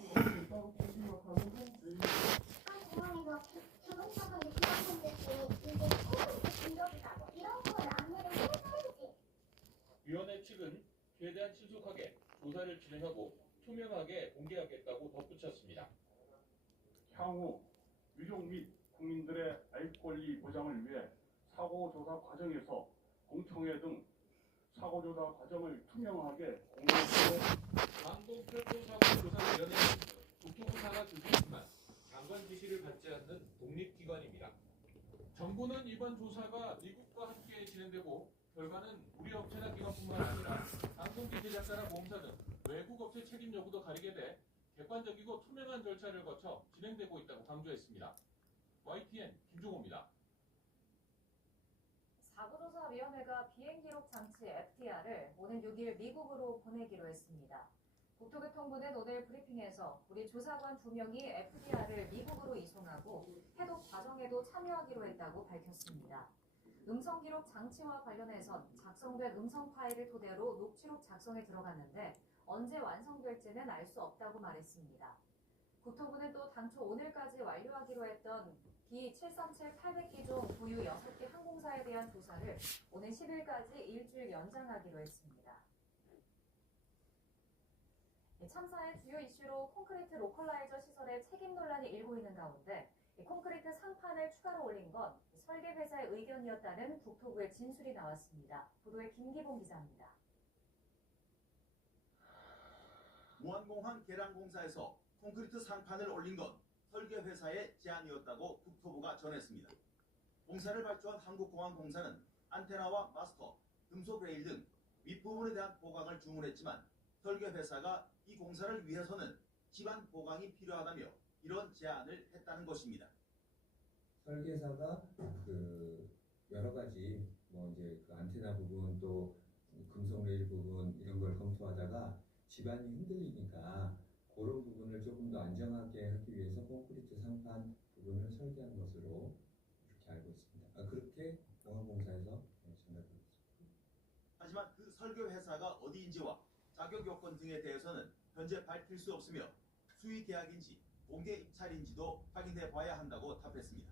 있다고 생각하는 건지. 공항에서 자동차가 입항했을 때 이게 콘크리트 공격이라고 이런 거를 안내를 해줘야지. 위원회 측은 최대한 신속하게 조사를 진행하고 투명하게 공개하겠다고 덧붙였습니다. 향후 유족 및 국민들의 알 권리 보장을 위해 사고조사 과정에서 공청회 등 사고조사 과정을 투명하게 공개하고 항공편도사고조사위원회는 국토부 산하 조직이지만 장관 지시를 받지 않는 독립기관입니다. 정부는 이번 조사가 미국과 함께 진행되고 결과는 우리 업체나 기관뿐만 아니라 방송기 제작사나 보험사 등 외국 업체 책임 여부도 가리게 돼 객관적이고 투명한 절차를 거쳐 진행되고 있다고 강조했습니다. YTN 김종호입니다. 사고조사위원회가 비행기록 장치 FDR을 오는 6일 미국으로 보내기로 했습니다. 국토교통부는 오늘 브리핑에서 우리 조사관 2명이 FDR을 미국으로 이송하고 해독 과정에도 참여하기로 했다고 밝혔습니다. 음성기록 장치와 관련해선 작성된 음성 파일을 토대로 녹취록 작성에 들어갔는데 언제 완성될지는 알 수 없다고 말했습니다. 국토부는 또 당초 오늘까지 완료하기로 했던 B737-800기 중 보유 6개 항공사에 대한 조사를 오는 10일까지 일주일 연장하기로 했습니다. 참사의 주요 이슈로 콘크리트 로컬라이저 시설의 책임 논란이 일고 있는 가운데 콘크리트 상판을 추가로 올린 건 설계회사의 의견이었다는 국토부의 진술이 나왔습니다. 보도에 김기봉 기자입니다. 무안공항 계량공사에서 콘크리트 상판을 올린 건 설계회사의 제안이었다고 국토부가 전했습니다. 공사를 발주한 한국공항공사는 안테나와 마스터, 금속 레일 등 윗부분에 대한 보강을 주문했지만 설계회사가 이 공사를 위해서는 기반 보강이 필요하다며 이런 제안을 했다는 것입니다. 설계사가 여러 가지 이제 그 안테나 부분 또 금속 레일 부분 이런 걸 검토하다가 집안이 흔들리니까 그런 부분을 조금 더 안정하게 하기 위해서 콘크리트 상판 부분을 설계한 것으로 이렇게 알고 있습니다. 그렇게 공항공사에서 전달하고 있습니다. 하지만 그 설계회사가 어디인지와 자격 요건 등에 대해서는 현재 밝힐 수 없으며 수의 계약인지 공개 입찰인지도 확인해 봐야 한다고 답했습니다.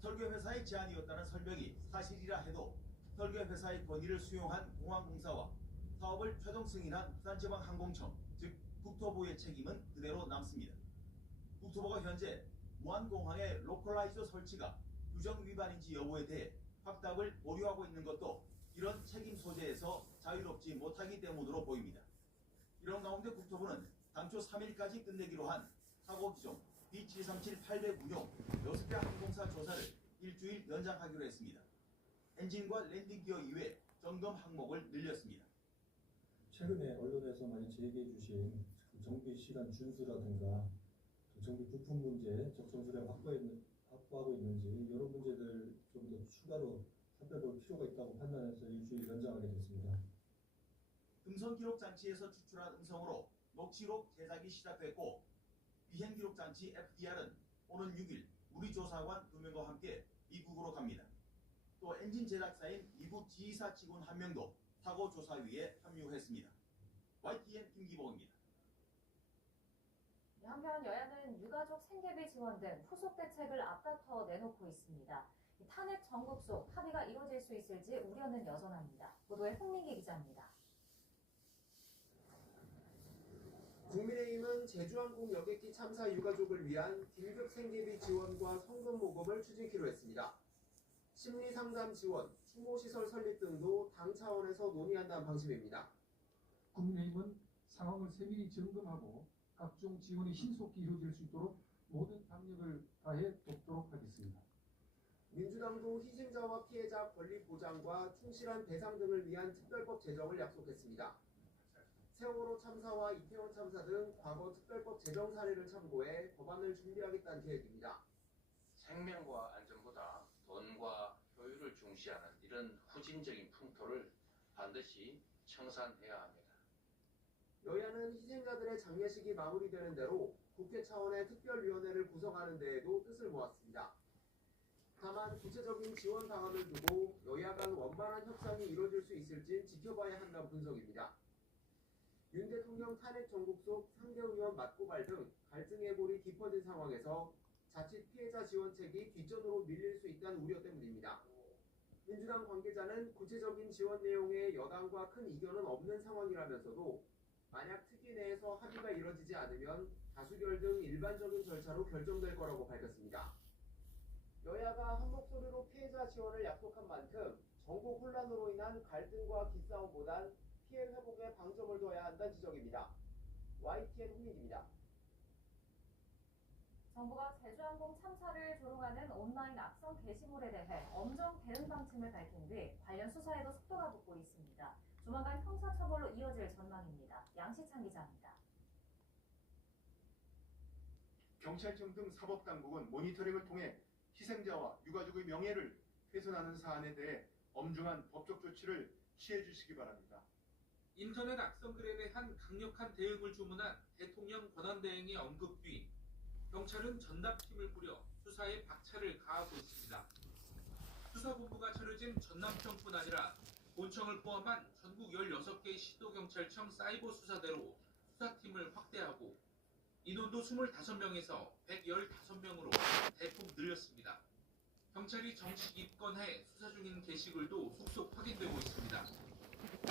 설계회사의 제안이었다는 설명이 사실이라 해도 설계회사의 건의를 수용한 공항공사와 사업을 최종 승인한 부산지방항공청, 즉 국토부의 책임은 그대로 남습니다. 국토부가 현재 무안공항의 로컬라이저 설치가 규정 위반인지 여부에 대해 확답을 보류하고 있는 것도 이런 책임 소재에서 자유롭지 못하기 때문으로 보입니다. 이런 가운데 국토부는 당초 3일까지 끝내기로 한 사고 기종 B737-800 운용 6개 항공사 조사를 일주일 연장하기로 했습니다. 엔진과 랜딩 기어 이외 점검 항목을 늘렸습니다. 최근에 언론에서 많이 제기해 주신 정비 시간 준수라든가 정비 부품 문제, 적정 수량 확보하고 있는지 이런 문제들 좀 더 추가로 살펴볼 필요가 있다고 판단해서 일주일 연장하게 됐습니다. 음성 기록 장치에서 추출한 음성으로 녹취록 제작이 시작됐고 비행 기록 장치 FDR은 오는 6일 우리 조사관 2명과 함께 미국으로 갑니다. 또 엔진 제작사인 미국 지휘사 직원 1명도 사고 조사위에 합류했습니다. YTN 김기봉입니다. 한편 여야는 유가족 생계비 지원 등 후속 대책을 앞다퉈 내놓고 있습니다. 탄핵 전국 속 합의가 이루어질 수 있을지 우려는 여전합니다. 보도에 홍민기 기자입니다. 국민의힘은 제주항공 여객기 참사 유가족을 위한 긴급 생계비 지원과 성금 모금을 추진키로 했습니다. 심리상담 지원, 추모시설 설립 등도 당 차원에서 논의한다는 방침입니다. 국민의힘은 상황을 세밀히 점검하고 각종 지원이 신속히 이루어질 수 있도록 모든 방력을 다해 돕도록 하겠습니다. 민주당도 희생자와 피해자 권리 보장과 충실한 배상 등을 위한 특별법 제정을 약속했습니다. 세월호 참사와 이태원 참사 등 과거 특별법 제정 사례를 참고해 법안을 준비하겠다는 계획입니다. 생명과 안전보다 돈과 효율을 중시하는 이런 후진적인 풍토를 반드시 청산해야 합니다. 여야는 희생자들의 장례식이 마무리되는 대로 국회 차원의 특별위원회를 구성하는 데에도 뜻을 모았습니다. 다만 구체적인 지원 방안을 두고 여야 간 원만한 협상이 이루어질 수 있을지 지켜봐야 한다는 분석입니다. 윤 대통령 탄핵 정국 속 상대 의원 맞고발 등 갈등의 골이 깊어진 상황에서 자칫 피해자 지원책이 뒷전으로 밀릴 수 있다는 우려 때문입니다. 민주당 관계자는 구체적인 지원 내용에 여당과 큰 이견은 없는 상황이라면서도 만약 특위 내에서 합의가 이뤄지지 않으면 다수결 등 일반적인 절차로 결정될 거라고 밝혔습니다. 여야가 한 목소리로 피해자 지원을 약속한 만큼 정국 혼란으로 인한 갈등과 기싸움보단 피해 회복에 방점을 둬야 한다는 지적입니다. YTN 홍민기입니다. 정부가 제주항공 참사를 조롱하는 온라인 악성 게시물에 대해 엄정 대응 방침을 밝힌 뒤 관련 수사에도 속도가 붙고 있습니다. 조만간 형사처벌로 이어질 전망입니다. 양시찬 기자입니다. 경찰청 등 사법당국은 모니터링을 통해 희생자와 유가족의 명예를 훼손하는 사안에 대해 엄중한 법적 조치를 취해 주시기 바랍니다. 인터넷 악성글에 대한 강력한 대응을 주문한 대통령 권한대행의 언급 뒤 경찰은 전담팀을 꾸려 수사에 박차를 가하고 있습니다. 수사본부가 차려진 전남청뿐 아니라 본청을 포함한 전국 16개 시도경찰청 사이버 수사대로 수사팀을 확대하고 인원도 25명에서 115명으로 대폭 늘렸습니다. 경찰이 정식 입건해 수사 중인 게시글도 속속 확인되고 있습니다.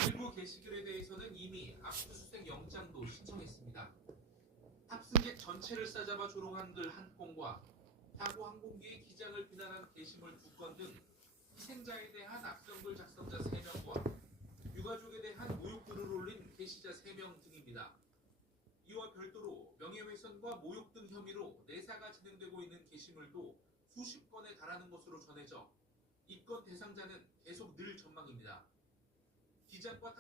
일부 게시글에 대해서는 이미 압수수색 영장도 신청했습니다. 탑승객 전체를 싸잡아 조롱한 글 1건과 타고 항공기의 기장을 비난한 게시물 2건 등 희생자에 대한 악성글 작성자 3명과 유가족에 대한 모욕글을 올린 게시자 3명 등입니다. 이와 별도로 명예훼손과 모욕 등 혐의로 내사가 진행되고 있는 게시물도 수십 건에 달하는 것으로 전해져 입건 대상자는 계속 늘 전망입니다. 기장과